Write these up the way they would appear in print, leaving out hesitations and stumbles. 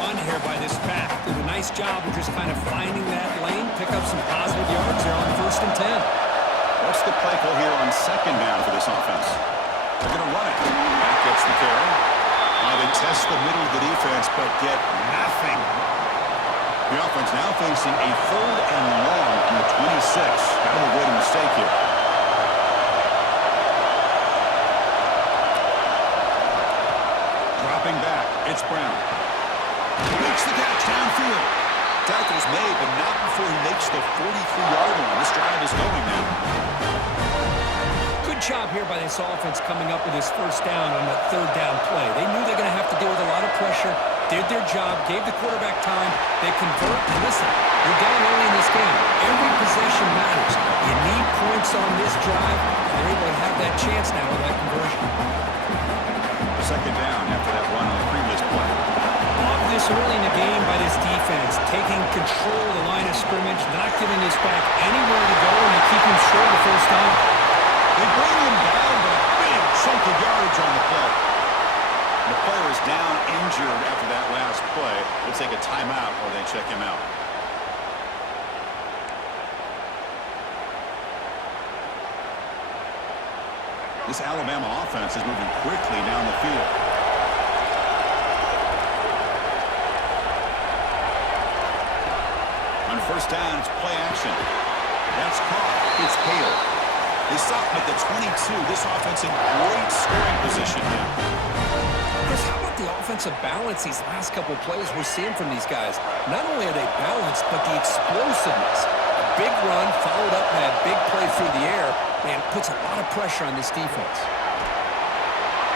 run here by this back. Did a nice job of just kind of finding that lane, pick up some positive yards there on 1st and 10. What's the play call here on 2nd down for this offense? They're going to run it. Back gets the carry. They test the middle of the defense, but get nothing. The offense now facing a 3rd and long from the 26. Got to avoid a mistake here. Dropping back, it's Brown. Makes the catch downfield. Tackle's made, but not before he makes the 43-yard line. This drive is going now. Good job here by this offense coming up with his 1st down on that 3rd down play. They knew they're going to have to deal with a lot of pressure, did their job, gave the quarterback time. They convert, and listen, you're down early in this game. Every possession matters. You need points on this drive, and they're able to have that chance now with that conversion. 2nd down after that run on the previous play. Love this early in the game by this defense, taking control of the line of scrimmage, not giving this back anywhere to go, and they keep him short the 1st time. They bring him down, but a big chunk of yardage on the play. The player is down injured after that last play. We'll take a timeout while they check him out. This Alabama offense is moving quickly down the field. On 1st down, it's play action. That's caught. It's Hale. They stop him at the 22. This offense in great scoring position now. Chris, how about the offensive balance these last couple of plays we're seeing from these guys? Not only are they balanced, but the explosiveness. A big run followed up by a big play through the air. Man, puts a lot of pressure on this defense.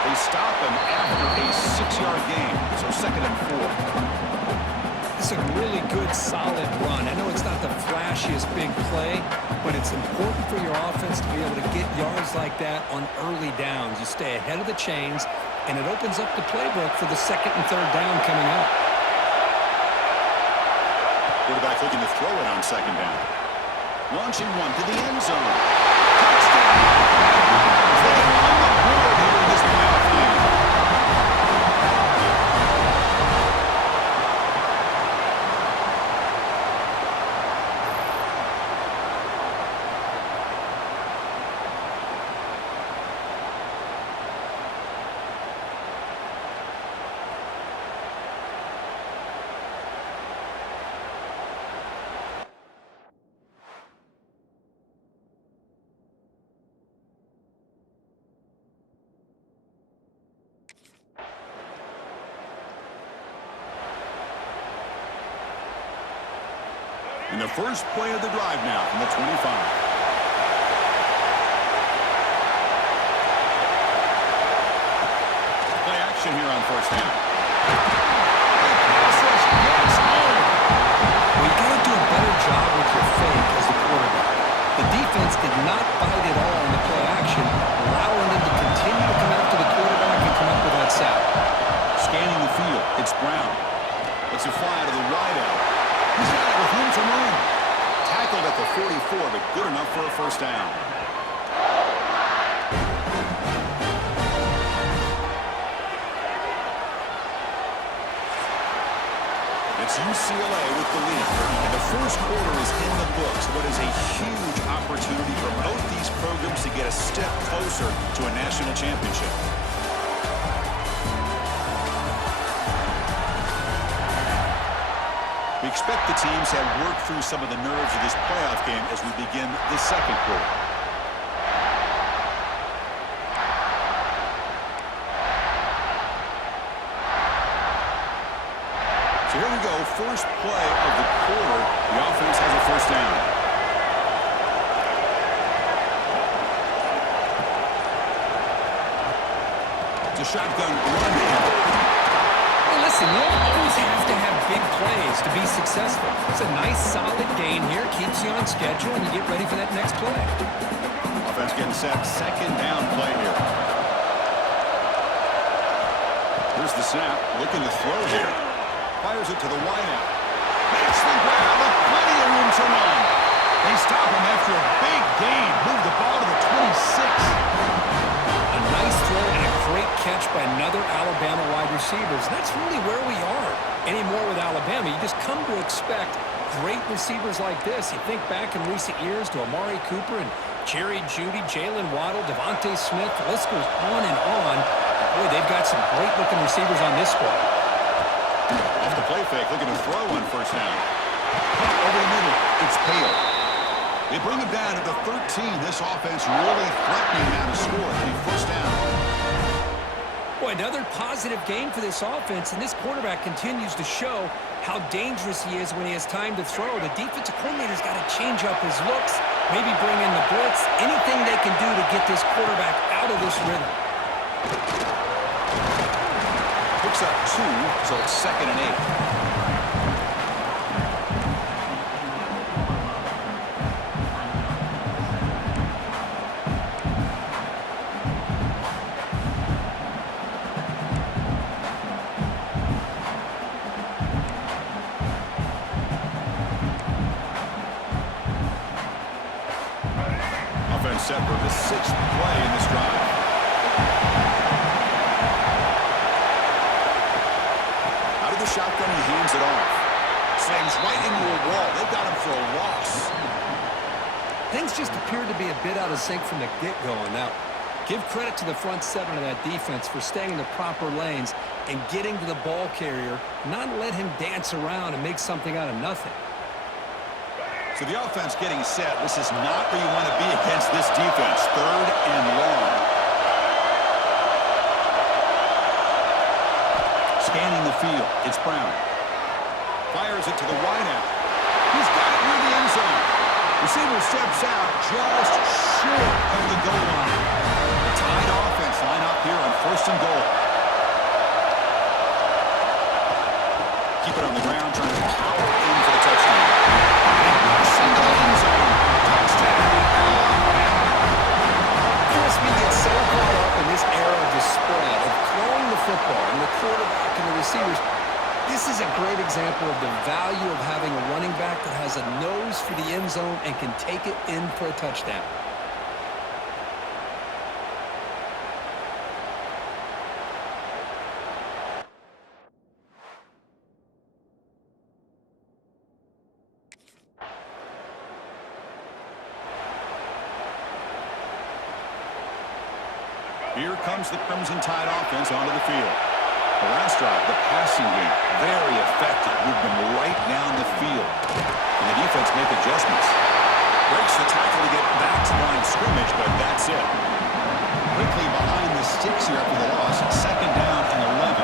They stop him after a 6-yard gain, so 2nd and 4. It's a really good, solid run. I know it's not the flashiest big play, but it's important for your offense to be able to get yards like that on early downs. You stay ahead of the chains, and it opens up the playbook for the 2nd and 3rd down coming up. Quarterback looking to throw it on 2nd down. Launching one to the end zone. Touchdown! They get on the board here in this playoff game. And the first play of the drive now from the 25. Play action here on 1st down. Well, you got to do a better job with your fake as the quarterback. The defense did not bite at all in the play action, allowing them to continue to come after the quarterback and come up with that sack. Scanning the field, it's Brown. Lets it fly to the wideout. He's got it with room to run. Tackled at the 44, but good enough for a 1st down. It's UCLA with the lead. And the 1st quarter is in the books. What is a huge opportunity for both these programs to get a step closer to a national championship. We expect the teams have worked through some of the nerves of this playoff game as we begin the 2nd quarter. So here we go, first play of the quarter. The offense has a 1st down. It's a shotgun run. Listen, you don't always have to have big plays to be successful. It's a nice, solid gain here. Keeps you on schedule, and you get ready for that next play. Offense getting set. 2nd down play here. Here's the snap. Looking to throw here. Fires it to the wideout. Makes the grab with plenty of room to run. They stop him after a big gain. Move the ball to the 26. A nice throw and a great catch by by another Alabama wide receiver. And that's really where we are anymore with Alabama. You just come to expect great receivers like this. You think back in recent years to Amari Cooper and Jerry Jeudy, Jalen Waddle, Devontae Smith. The list goes on and on. Boy, they've got some great-looking receivers on this squad. Off the play fake, looking to throw on first down. Over the middle, it's Hale. They bring him down at the 13. This offense really threatening now to score. The first down. Boy, another positive game for this offense, and this quarterback continues to show how dangerous he is when he has time to throw. The defensive coordinator's got to change up his looks, maybe bring in the blitz, anything they can do to get this quarterback out of this rhythm. Picks up 2, so it's 2nd and 8. Set for the 6th play in this drive. Out of the shotgun, he hands it off. Slams right into a wall. They got him for a loss. Things just appeared to be a bit out of sync from the get-go. Now, give credit to the front 7 of that defense for staying in the proper lanes and getting to the ball carrier, not let him dance around and make something out of nothing. So the offense getting set. This is not where you want to be against this defense. 3rd and long. Scanning the field. It's Brown. Fires it to the wideout. He's got it near the end zone. Receiver steps out just short of the goal line. A tied offense line up here on 1st and goal. Keep it on the ground, trying to power in for the touchdown. Gets so caught up in this era of the spread, of throwing the football and the quarterback and the receivers. This is a great example of the value of having a running back that has a nose for the end zone and can take it in for a touchdown. Here comes the Crimson Tide offense onto the field. The last drive, the passing game, very effective. Moved them right down the field. And the defense make adjustments. Breaks the tackle to get back to line of scrimmage, but that's it. Quickly behind the sticks here after the loss. 2nd down and 11.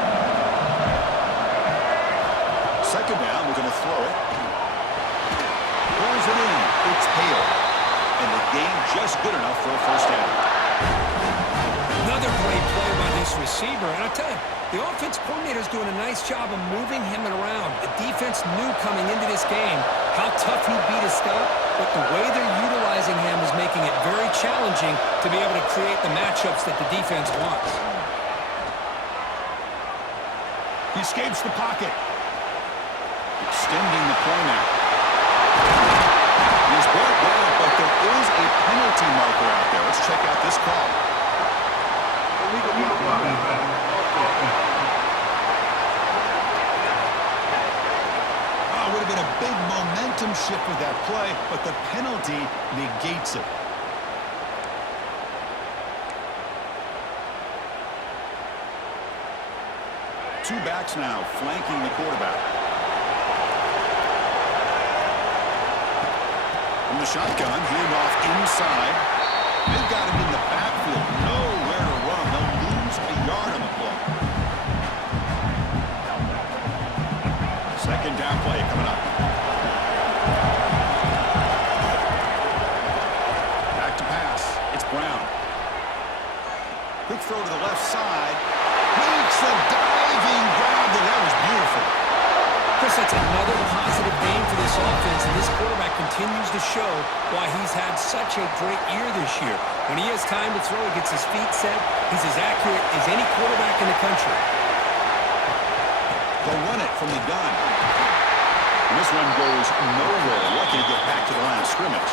2nd down, we're going to throw it. Pulls it in. It's Hale. And the game just good enough for a first down. Another great play by this receiver. And I'll tell you, the offense coordinator is doing a nice job of moving him around. The defense knew coming into this game how tough he'd be to stop, but the way they're utilizing him is making it very challenging to be able to create the matchups that the defense wants. He escapes the pocket. Extending the play now. He's brought down, but there is a penalty marker out there. Let's check out this call. Would have been a big momentum shift with that play, but the penalty negates it. Two backs now flanking the quarterback. From the shotgun, handoff inside. They've got him in the backfield. Nowhere to run. They'll lose a yard on the play. 2nd down play coming up. Back to pass. It's Brown. Quick throw to the left side. Makes a diving grab. That was beautiful. Chris, that's another positive game for this offense, and this quarterback continues to show why he's had such a great year this year. When he has time to throw, he gets his feet set. He's as accurate as any quarterback in the country. They'll run it from the gun. This one goes nowhere. Lucky to get back to the line of scrimmage.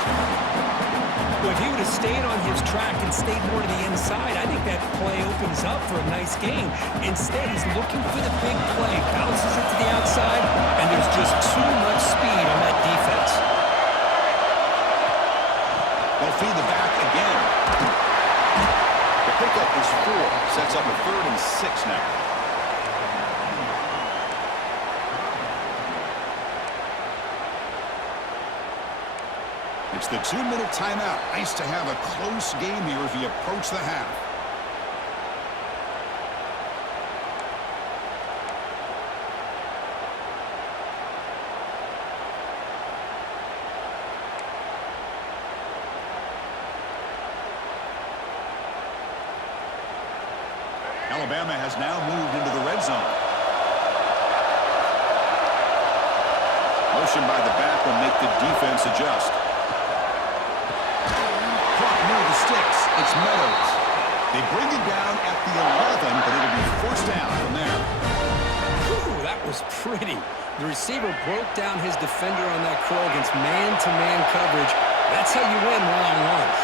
Well, if he would have stayed on his track and stayed more to the inside, I think that play opens up for a nice game. Instead, he's looking for the big play, bounces it to the outside, and there's just too much speed on that defense. They'll feed the back again. The pickup is 4. Sets up a 3rd and 6 now. It's the 2-minute timeout. Nice to have a close game here as we approach the half. Alabama has now moved into the red zone. Motion by the back will make the defense adjust. Near the sticks, it's Meadows. They bring him down at the 11, but it'll be forced down from there. Whew, that was pretty. The receiver broke down his defender on that curl against man-to-man coverage. That's how you win one-on-ones.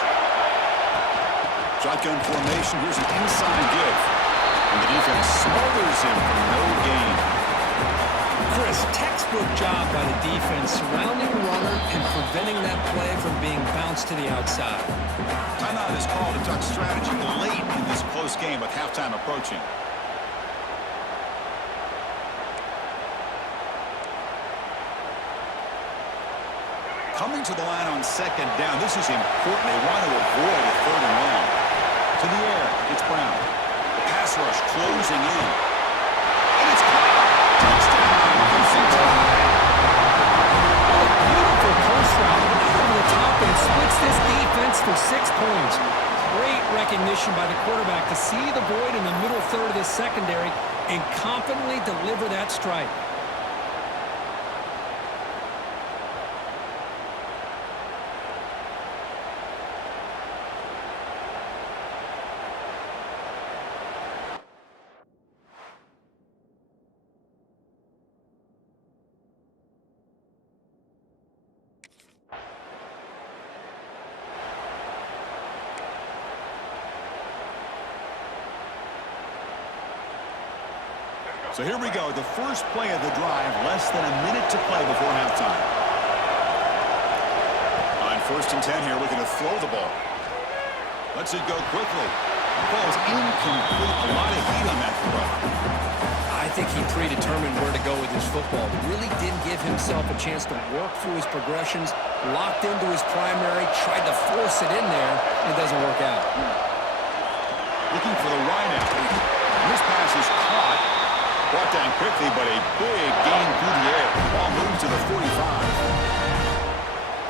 Shotgun formation. Here's an inside give. And the defense smothers him for no gain. Chris, textbook job by the defense surrounding the runner and preventing that play from being bounced to the outside. Timeout is called to duck strategy late in this close game with halftime approaching. Coming to the line on 2nd down. This is important. They want to avoid a 3rd and long. To the air, it's Brown. The pass rush closing in. And it's caught. Touchdown. Beautiful post route over the top and splits this defense for 6 points. Great recognition by the quarterback to see the void in the middle third of the secondary and confidently deliver that strike. So here we go, the first play of the drive, less than a minute to play before halftime. On 1st and 10 here, we're going to throw the ball. Lets it go quickly. The ball is incomplete. A lot of heat on that throw. I think he predetermined where to go with his football. Really didn't give himself a chance to work through his progressions, locked into his primary, tried to force it in there, and it doesn't work out. Looking for the wideout. This pass is caught. Brought down quickly, but a big gain through the air. The ball moves to the 45.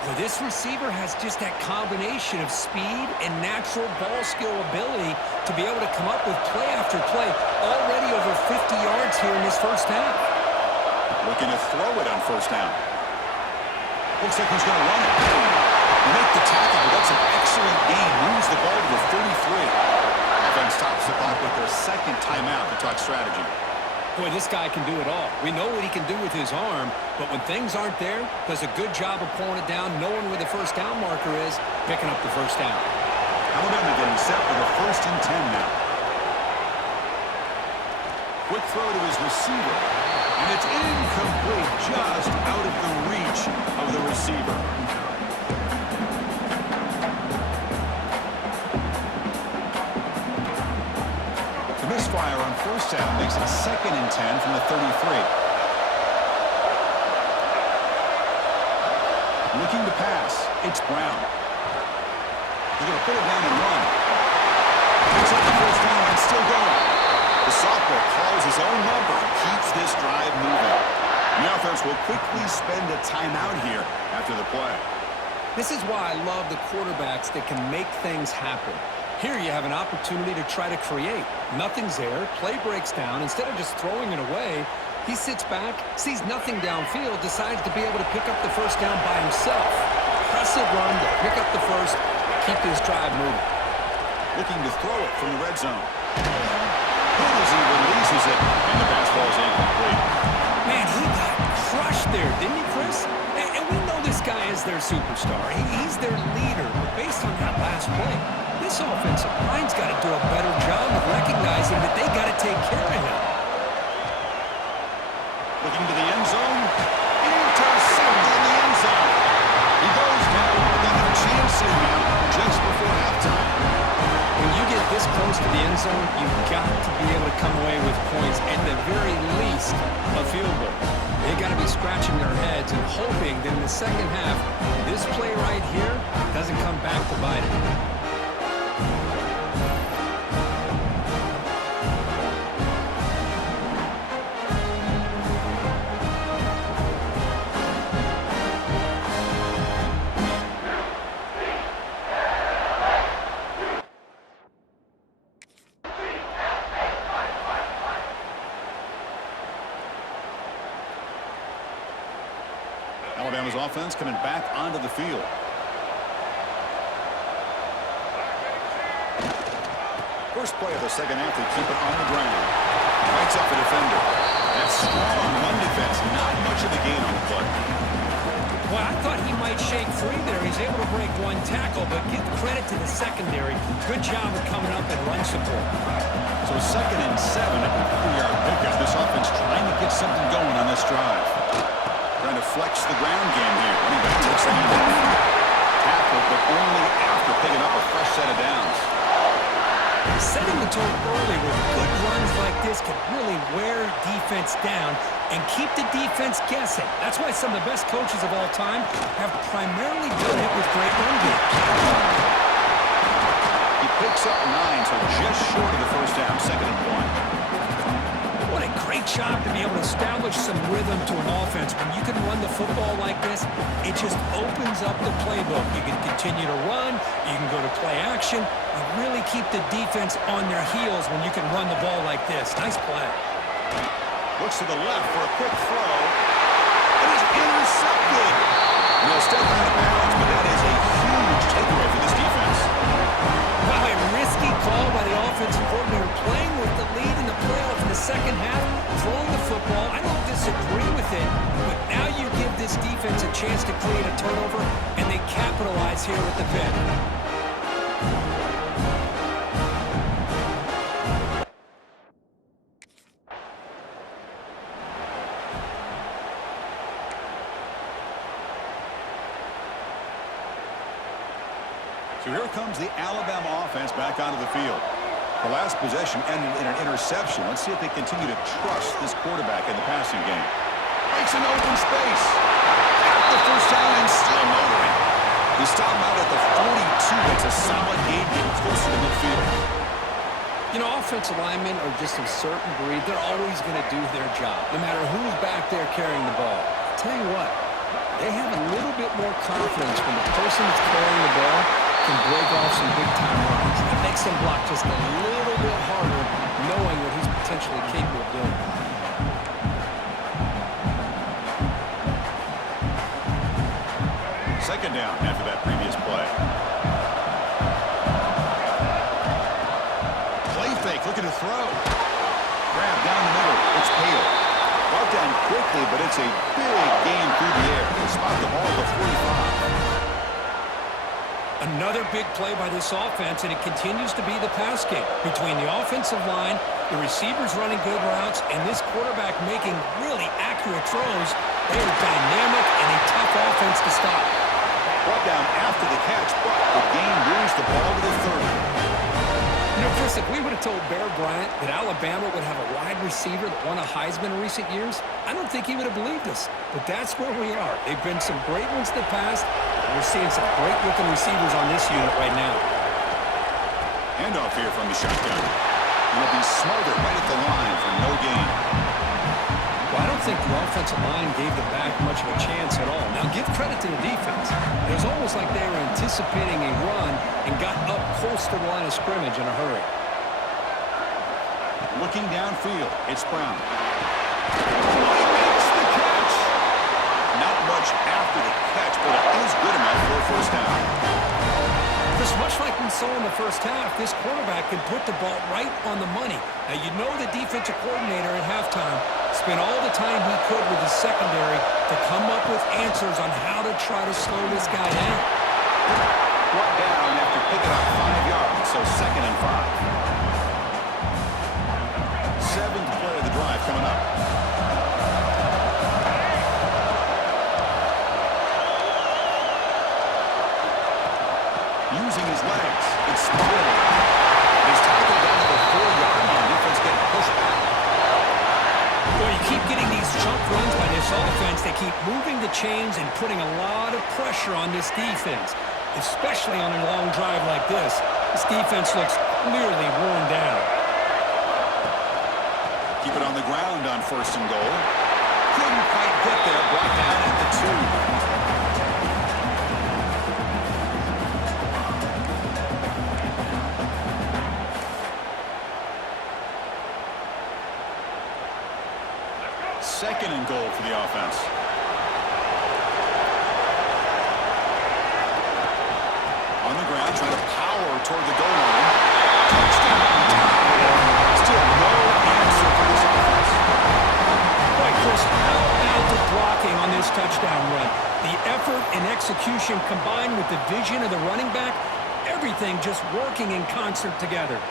Well, this receiver has just that combination of speed and natural ball skill ability to be able to come up with play after play. Already over 50 yards here in this first half. Looking to throw it on 1st down. Looks like he's going to run it. Make the tackle, but that's an excellent gain. Moves the ball to the 33. Offense stops the clock with their 2nd timeout to talk strategy. Boy, this guy can do it all. We know what he can do with his arm, but when things aren't there, does a good job of pulling it down, knowing where the 1st down marker is, picking up the 1st down. Alabama getting set for the 1st and 10 now. Quick throw to his receiver, and it's incomplete, just out of the reach of the receiver. Misfire on 1st down makes it 2nd and 10 from the 33. Looking to pass. It's Brown. He's going to put it down and run. Picks up the 1st down and still going. The sophomore calls his own number and keeps this drive moving. The offense will quickly spend a timeout here after the play. This is why I love the quarterbacks that can make things happen. Here you have an opportunity to try to create. Nothing's there. Play breaks down. Instead of just throwing it away, he sits back, sees nothing downfield, decides to be able to pick up the 1st down by himself. Impressive run to pick up the 1st, keep this drive moving. Looking to throw it from the red zone. As he releases it, and the pass ball is incomplete. Man, he got crushed there, didn't he, Chris? guy is their superstar. He's their leader. But based on that last play, this offensive line's got to do a better job of recognizing that they got to take care of him. Looking to the end zone. Intercepted in the end zone. He goes down with another chance here now, just before halftime. When you get this close to the end zone, you've got to be able to come away with points, at the very least, a field goal. They got to be scratching their heads and hoping that in the second half, this play right here doesn't come back to bite them. Alabama's offense coming back onto the field. First play of the second half, they keep it on the ground. Fights up a defender. That's strong run defense. Not much of the gain on the play. Well, I thought he might shake free there. He's able to break one tackle, but give credit to the secondary. Good job of coming up and run support. So 2nd and 7 at the 3-yard pickup. This offense trying to get something going on this drive. Trying to flex the ground game here. Running back takes the handoff. Tackle, but only after picking up a fresh set of downs. Setting the tone early with good runs like this can really wear defense down and keep the defense guessing. That's why some of the best coaches of all time have primarily done it with great run games. He picks up 9, so just short of the first down. 2nd and 1. What a great job to be able to establish some rhythm to an offense. When you can run the football like this, it just opens up the playbook. You can continue to run, you can go to play action, and really keep the defense on their heels when you can run the ball like this. Nice play. Looks to the left for a quick throw. It is intercepted. And he'll step out of bounds, but that is a huge takeaway for this defense. Wow, a risky call by the offensive coordinator, playing with the lead in the playoff in the second half, throwing the football. I don't disagree with it, but now you give this defense a chance to create a turnover, and they capitalize here with the pick. So here comes the Alabama offense back onto the field. The last possession ended in an interception. Let's see if they continue to trust this quarterback in the passing game. Breaks an open space. At the first down and still motoring. They stop him out at the 42. It's a solid gain getting closer to midfield. You know, offensive linemen are just a certain breed. They're always going to do their job, no matter who's back there carrying the ball. I'll tell you what, they have a little bit more confidence when the person that's carrying the ball can break off some big-time runs. It makes them block just a little bit harder, knowing what he's potentially capable of doing. Second down after that previous play. Play fake, looking to throw. Grab down the middle. It's Pale. Brought down quickly, but it's a big gain through the air. He'll spot the ball at the 45. Another big play by this offense, and it continues to be the pass game. Between the offensive line, the receivers running good routes, and this quarterback making really accurate throws, they are dynamic and a tough offense to stop. Brought down after the catch, but the game moves the ball to the 30. You know, Chris, if we would have told Bear Bryant that Alabama would have a wide receiver that won a Heisman in recent years, I don't think he would have believed us. But that's where we are. They've been some great ones in the past. We're seeing some great-looking receivers on this unit right now. Handoff here from the shotgun. It'll be smothered right at the line for no gain. Well, I don't think the offensive line gave them back much of a chance at all. Now, give credit to the defense. It was almost like they were anticipating a run and got up close to the line of scrimmage in a hurry. Looking downfield, it's Brown. Makes the catch. Not much after the catch, but it is good enough for a first down. Just much like we saw in the first half, this quarterback can put the ball right on the money. Now, you know the defensive coordinator at halftime Spent all the time he could with his secondary to come up with answers on how to try to slow this guy down. Brought down after picking up 5 yards, so 2nd and 5. 7th play of the drive coming up. Using his legs, it's spiraling. He's tackled down to the 4-yard line. Defense getting pushed back. Well, you keep getting these chunk runs by this offense. They keep moving the chains and putting a lot of pressure on this defense, especially on a long drive like this. This defense looks clearly worn down. Keep it on the ground on 1st and goal. Couldn't quite get there. Brought down at the 2. Second and goal for the offense. On the ground, trying to power toward the goal line. Touchdown. Still no answer for this offense. Boy, Chris, how about the blocking on this touchdown run? The effort and execution combined with the vision of the running back, everything just working in concert together.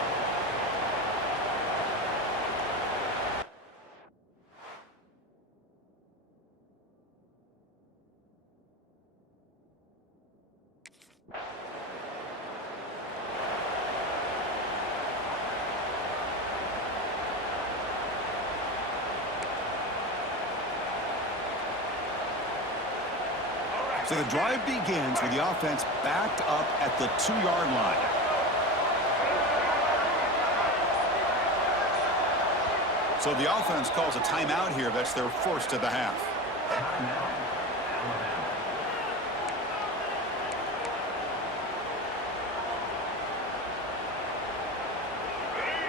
So the drive begins with the offense backed up at the 2-yard line. So the offense calls a timeout here. That's their first of the half.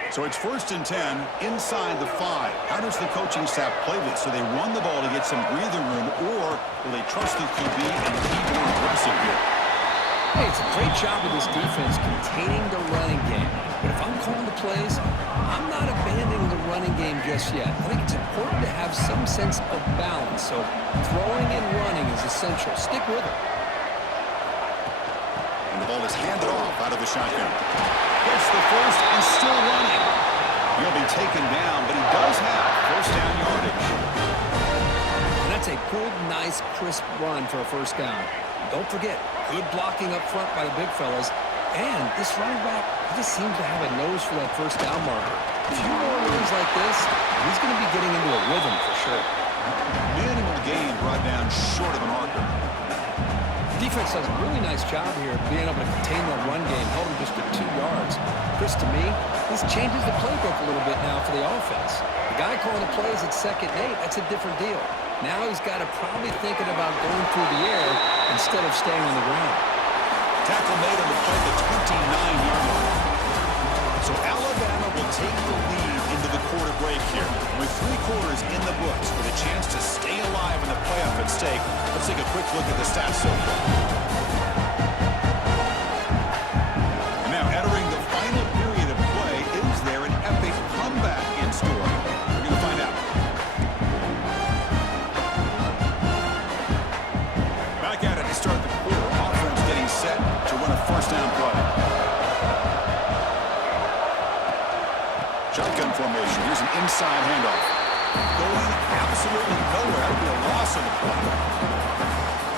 So it's 1st and 10 inside the 5. How does the coaching staff play this? Do they run the ball to get some breathing room, or will they trust the QB and keep more aggressive here? Hey, it's a great job of this defense containing the running game. But if I'm calling the plays, I'm not abandoning the running game just yet. I think it's important to have some sense of balance. So throwing and running is essential. Stick with it. And the ball is handed off out of the shotgun. Gets the first and still running. He'll be taken down, but he does have 1st down yardage. And that's a good, nice, crisp run for a 1st down. Don't forget, good blocking up front by the big fellas. And this running back, he just seems to have a nose for that 1st down marker. A few more runs like this, he's going to be getting into a rhythm for sure. Minimal gain brought down short of the marker. Defense does a really nice job here of being able to contain that run game, held him just at 2 yards. Chris, to me, this changes the playbook a little bit now for the offense. The guy calling the plays at 2nd and 8, that's a different deal. Now he's got to probably thinking about going through the air instead of staying on the ground. Tackle made on the play at the 29-yard line. So Alabama will take the lead into the quarter break here. With 3 quarters in the books with a chance to stay alive in the playoff at stake, let's take a quick look at the stats so far. And now entering the final period of play, is there an epic comeback in store? We're going to find out. Back at it to start the quarter. Offense getting set to run a 1st down play. Shotgun formation. Here's an inside handoff. Going absolutely nowhere. That would be a loss on the play.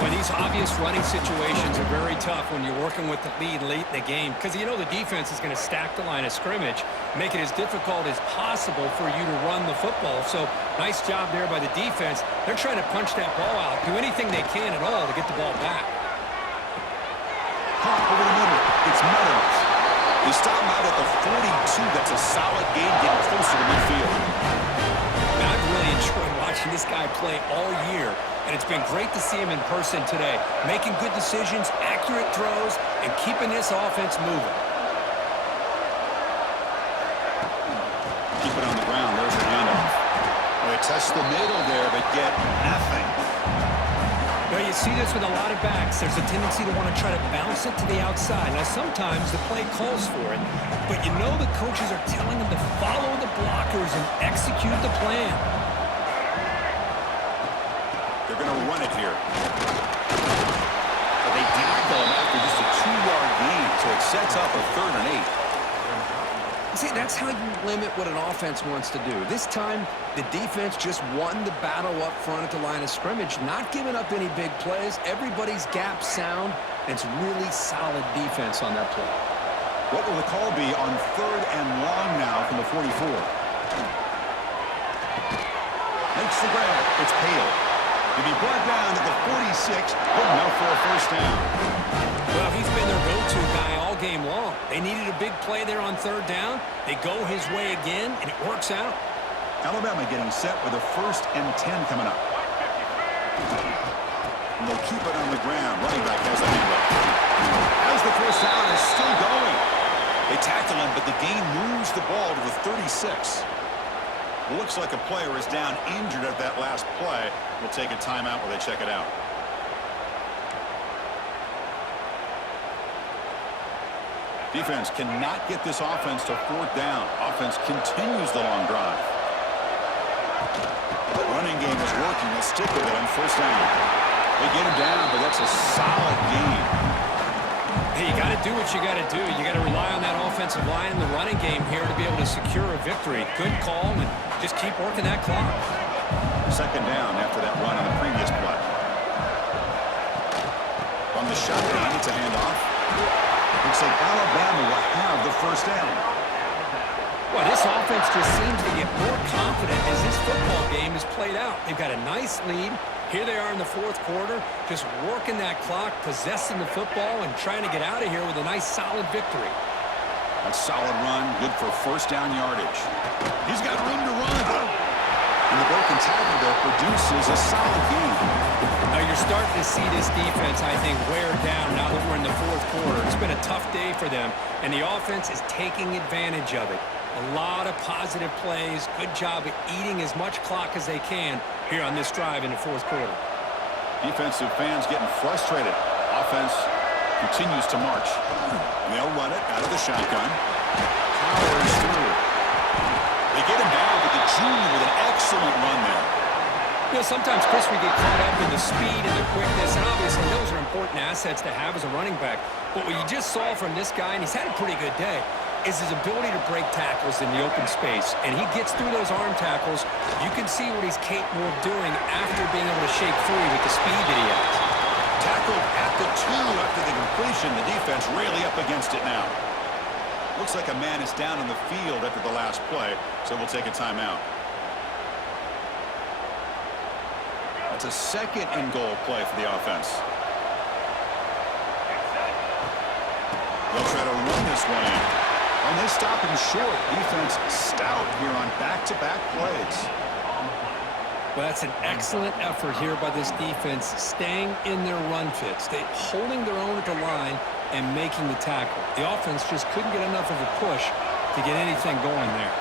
Well, these obvious running situations are very tough when you're working with the lead late in the game because you know the defense is going to stack the line of scrimmage, make it as difficult as possible for you to run the football. So nice job there by the defense. They're trying to punch that ball out, do anything they can at all to get the ball back. Hop over the middle. It's Meadows. They stop him out at the 42. That's a solid gain, getting closer to midfield. Now, I've really enjoyed watching this guy play all year, and it's been great to see him in person today, making good decisions, accurate throws, and keeping this offense moving. Keep it on the ground. There's the handoff. They test the middle there, but get nothing. Well, you see this with a lot of backs. There's a tendency to want to try to bounce it to the outside. Now, sometimes the play calls for it, but you know the coaches are telling them to follow the blockers and execute the plan. going to run it here. But they tackle him after just a 2-yard gain, so it sets up a 3rd and 8. See, that's how you limit what an offense wants to do. This time, the defense just won the battle up front at the line of scrimmage, not giving up any big plays. Everybody's gap sound, and it's really solid defense on that play. What will the call be on 3rd and long now from the 44? Makes the grab. It's Hale. He'll be brought down at the 46. Good enough for a 1st down. Well, he's been their go-to guy all game long. They needed a big play there on 3rd down. They go his way again, and it works out. Alabama getting set with a 1st and 10 coming up. And they'll keep it on the ground. Running back has the handoff. As the 1st down is still going. They tackle him, but the gain moves the ball to the 36. Looks like a player is down injured at that last play. We'll take a timeout while they check it out. Defense cannot get this offense to 4th down. Offense continues the long drive. The running game is working. Let's stick with it on 1st down. They get him down, but that's a solid gain. Hey, you got to do what you got to do. You got to rely on that offensive line and the running game here to be able to secure a victory. Good call, and just keep working that clock. 2nd down after that run on the previous play. From the shotgun, it's a handoff. Looks like Alabama will have the 1st down. Well, this offense just seems to get more confident as this football game is played out. They've got a nice lead. Here they are in the 4th quarter, just working that clock, possessing the football, and trying to get out of here with a nice, solid victory. A solid run, good for 1st down yardage. He's got room to run. And the broken tackle there produces a solid gain. Now you're starting to see this defense, I think, wear down now that we're in the 4th quarter. It's been a tough day for them, and the offense is taking advantage of it. A lot of positive plays. Good job at eating as much clock as they can here on this drive in the 4th quarter. Defensive fans getting frustrated. Offense continues to march. And they'll run it out of the shotgun. Powers through. They get him down with the junior with an excellent run there. You know, sometimes, Chris, we get caught up in the speed and the quickness, and obviously those are important assets to have as a running back. But what you just saw from this guy, and he's had a pretty good day, is his ability to break tackles in the open space. And he gets through those arm tackles. You can see what he's capable of doing after being able to shake free with the speed that he has. Tackled at the 2 after the completion. The defense really up against it now. Looks like a man is down on the field after the last play, so we'll take a timeout. That's a 2nd and goal play for the offense. They'll try to run this one in. And they stop him short. Defense stout here on back-to-back plays. Well, that's an excellent effort here by this defense, staying in their run fits, holding their own at the line and making the tackle. The offense just couldn't get enough of a push to get anything going there.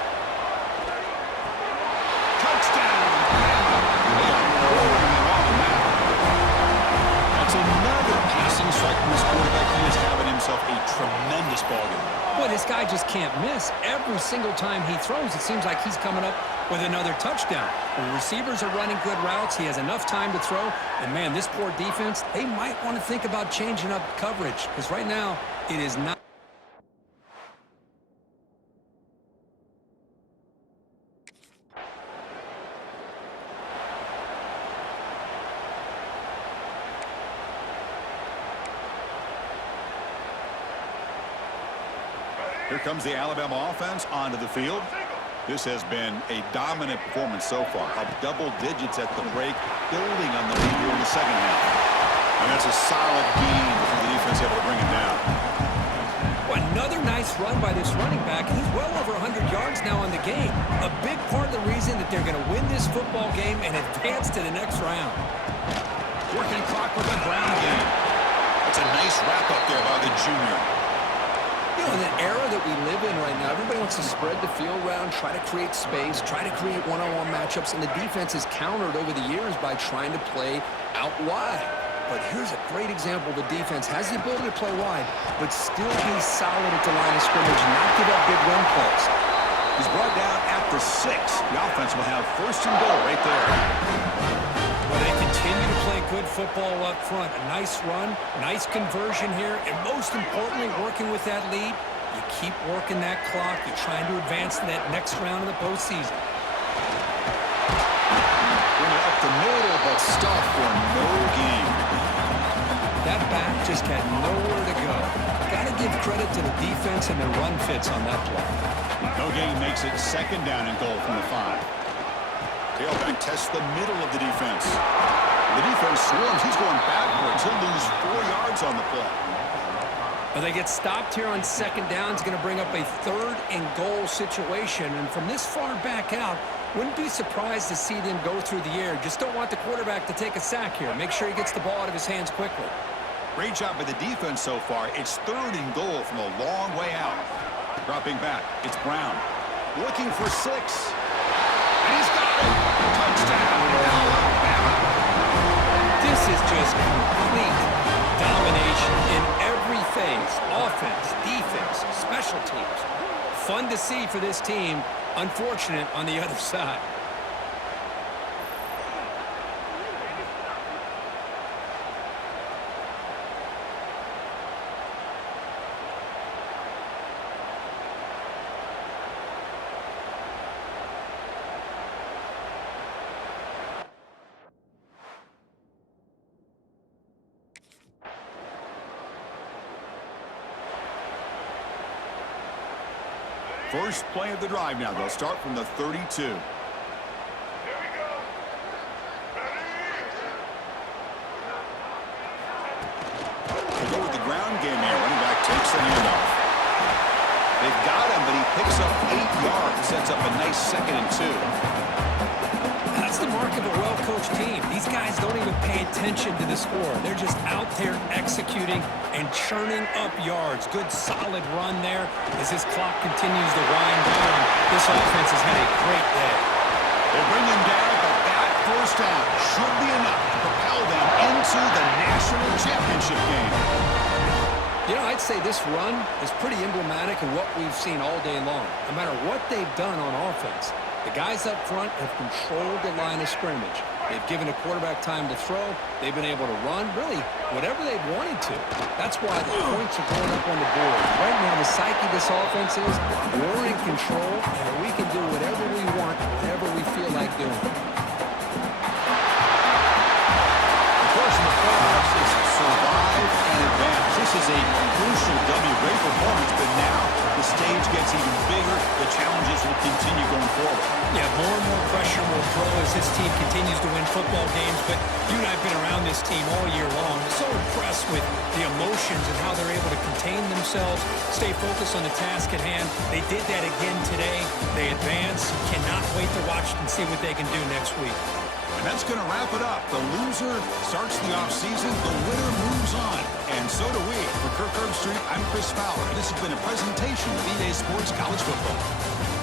Touchdown! That's another passing strike from this quarterback. He is having himself a tremendous ball game. Boy, this guy just can't miss. Every single time he throws, it seems like he's coming up with another touchdown. The receivers are running good routes. He has enough time to throw. And, man, this poor defense, they might want to think about changing up coverage because right now it is not. Here comes the Alabama offense onto the field. This has been a dominant performance so far. Up double digits at the break, building on the lead here in the 2nd half. And that's a solid gain for the defense able to bring it down. Well, another nice run by this running back. He's well over 100 yards now in the game. A big part of the reason that they're going to win this football game and advance to the next round. Working clock with a ground game. That's a nice wrap up there by the junior. You know, in the era that we live in right now, everybody wants to spread the field around, try to create space, try to create one-on-one matchups, and the defense has countered over the years by trying to play out wide. But here's a great example. The defense has the ability to play wide, but still be solid at the line of scrimmage and not give up big run plays. He's brought down at the 6. The offense will have 1st and goal right there. Well, they continue to play good football up front. A nice run, nice conversion here, and most importantly, working with that lead, you keep working that clock. You're trying to advance to that next round of the postseason. Bring it up the middle, but stuff for no gain. That back just had nowhere to go. Got to give credit to the defense and their run fits on that play. No gain makes it second down and goal from the 5. Tailback tests the middle of the defense. The defense swarms. He's going backwards. He'll lose 4 yards on the play. Well, they get stopped here on second down. It's going to bring up a 3rd and goal situation. And from this far back out, wouldn't be surprised to see them go through the air. Just don't want the quarterback to take a sack here. Make sure he gets the ball out of his hands quickly. Great job by the defense so far. It's 3rd and goal from a long way out. Dropping back, it's Brown. Looking for 6. And he's got it. Touchdown, Alabama. This is just complete domination in every phase. Offense, defense, special teams. Fun to see for this team. Unfortunate on the other side. First play of the drive now. They'll start from the 32. They go with the ground game here. Running back takes the handoff. They've got him, but he picks up 8 yards. Sets up a nice 2nd and 2. That's the mark of a well-coached team. These guys don't even pay attention to the score. They're just out there executing and churning up yards. Good, solid run there as this clock continues to wind down. This offense has had a great day. They bring him down, but that first down should be enough to propel them into the national championship game. You know, I'd say this run is pretty emblematic of what we've seen all day long. No matter what they've done on offense, the guys up front have controlled the line of scrimmage. They've given a quarterback time to throw. They've been able to run, really, whatever they've wanted to. That's why the points are going up on the board. Right now, the psyche of this offense is we're in control, and we can do whatever we want, whatever we feel like doing. Of course, in the playoffs, is survive and advance. This is a crucial W. Great performance, but now the stage gets even bigger. The challenges will continue going forward. Yeah, more and more pressure will grow as this team continues to win football games. But you and I have been around this team all year long. I'm so impressed with the emotions and how they're able to contain themselves, stay focused on the task at hand. They did that again today. They advance. Cannot wait to watch and see what they can do next week. And that's going to wrap it up. The loser starts the offseason. The winner moves on. And so do we. For Kirk Herbstreit, I'm Chris Fowler. This has been a presentation of EA Sports College Football.